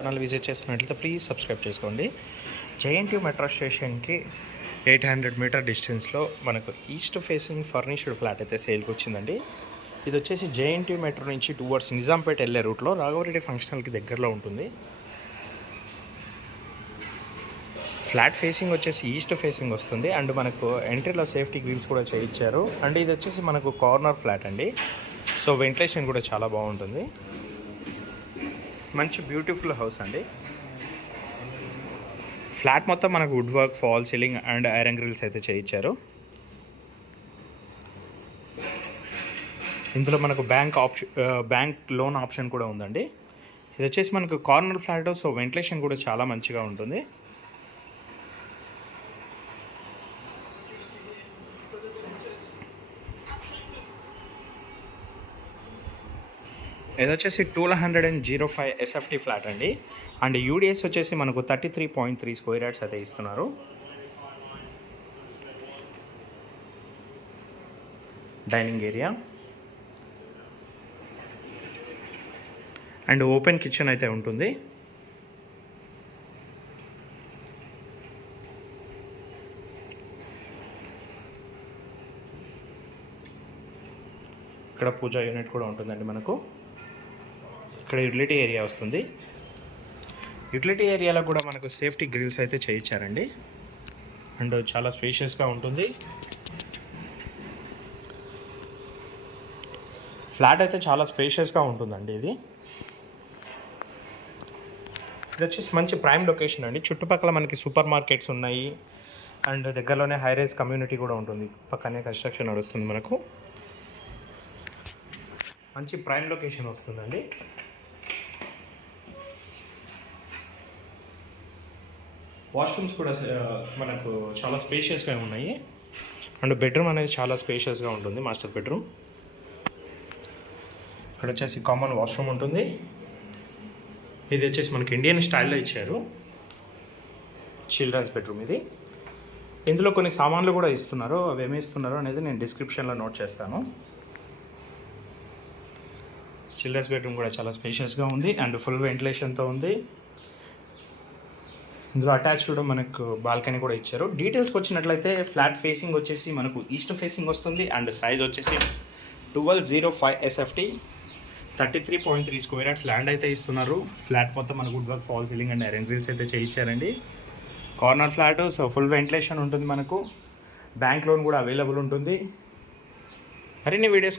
Channel visit చేస్తున్నట్లయితే please subscribe చేసుకోండి. JNTU metro స్టేషన్కి 800 మీటర్ డిస్టెన్స్లో మనకు ఈస్ట్ ఫేసింగ్ ఫర్నిష్డ్ ఫ్లాట్ అయితే సేల్కి వచ్చిందండి. ఇది వచ్చేసి జేఎన్టీయూ మెట్రో నుంచి టువర్డ్స్ నిజాంపేట వెళ్ళే రూట్లో రాఘవరెడ్డి ఫంక్షనల్కి దగ్గరలో ఉంటుంది. ఫ్లాట్ ఫేసింగ్ వచ్చేసి ఈస్ట్ ఫేసింగ్ వస్తుంది అండ్ మనకు ఎంట్రీలో సేఫ్టీ గ్రిల్స్ కూడా చేయించారు. అండ్ ఇది వచ్చేసి మనకు కార్నర్ ఫ్లాట్ అండి. సో వెంటిలేషన్ కూడా చాలా బాగుంటుంది. మంచి బ్యూటిఫుల్ హౌస్ అండి. ఫ్లాట్ మొత్తం మనకు wood work, fall ceiling and iron grills అయితే చేయించారు. ఇందులో మనకు బ్యాంక్ లోన్ ఆప్షన్ కూడా ఉందండి. ఇది వచ్చేసి మనకు కార్నర్ ఫ్లాట్, సో వెంటిలేషన్ కూడా చాలా మంచిగా ఉంటుంది. ఇది వచ్చేసి 205 SFT ఫ్లాట్ అండి. అండ్ యూడిఎస్ వచ్చేసి మనకు 33.3 స్క్వేర్ యార్డ్స్ అయితే ఇస్తున్నారు. Dining area and open kitchen అయితే ఉంటుంది. ఇక్కడ పూజా యూనిట్ కూడా ఉంటుందండి. మనకు ఇక్కడ యూటిలిటీ ఏరియా వస్తుంది. యూటిలిటీ ఏరియాలో కూడా మనకు సేఫ్టీ గ్రిల్స్ అయితే చేయించారండి. అండ్ చాలా స్పేషియస్గా ఉంటుంది. ఫ్లాట్ అయితే చాలా స్పేషియస్గా ఉంటుందండి. ఇది వచ్చేసి మంచి ప్రైమ్ లొకేషన్ అండి. చుట్టుపక్కల మనకి సూపర్ మార్కెట్స్ ఉన్నాయి అండ్ దగ్గరలోనే హై రైజ్ కమ్యూనిటీ కూడా ఉంటుంది. పక్కనే కన్స్ట్రక్షన్ నడుస్తుంది. మనకు మంచి ప్రైమ్ లొకేషన్ వస్తుందండి. వాష్రూమ్స్ కూడా మనకు చాలా స్పేషియస్గా ఉన్నాయి. అండ్ బెడ్రూమ్ అనేది చాలా స్పేషియస్గా ఉంటుంది. Master bedroom. ఇక్కడ వచ్చేసి కామన్ వాష్రూమ్ ఉంటుంది. ఇది వచ్చేసి మనకి ఇండియన్ స్టైల్లో ఇచ్చారు. చిల్డ్రన్స్ బెడ్రూమ్ ఇది. ఇందులో కొన్ని సామాన్లు కూడా ఇస్తున్నారు. అవి ఏమి ఇస్తున్నారు అనేది నేను డిస్క్రిప్షన్లో నోట్ చేస్తాను. చిల్డ్రన్స్ బెడ్రూమ్ కూడా చాలా స్పేషియస్గా ఉంది అండ్ ఫుల్ వెంటిలేషన్తో ఉంది. ఇందులో అటాచ్ కూడా మనకు బాల్కనీ కూడా ఇచ్చారు. డీటెయిల్స్కి వచ్చినట్లయితే ఫ్లాట్ ఫేసింగ్ వచ్చేసి మనకు ఈస్ట్ ఫేసింగ్ వస్తుంది అండ్ సైజ్ వచ్చేసి 1205 SFT 33.3 స్క్వేర్ యార్డ్స్ ల్యాండ్ అయితే ఇస్తున్నారు. ఫ్లాట్ మొత్తం మనకు wood work, fall ceiling and iron grills అయితే చేయించారండి. Corner flat, so full ventilation ఉంటుంది. మనకు బ్యాంక్ లోన్ కూడా అవైలబుల్ ఉంటుంది. మరిన్ని వీడియోస్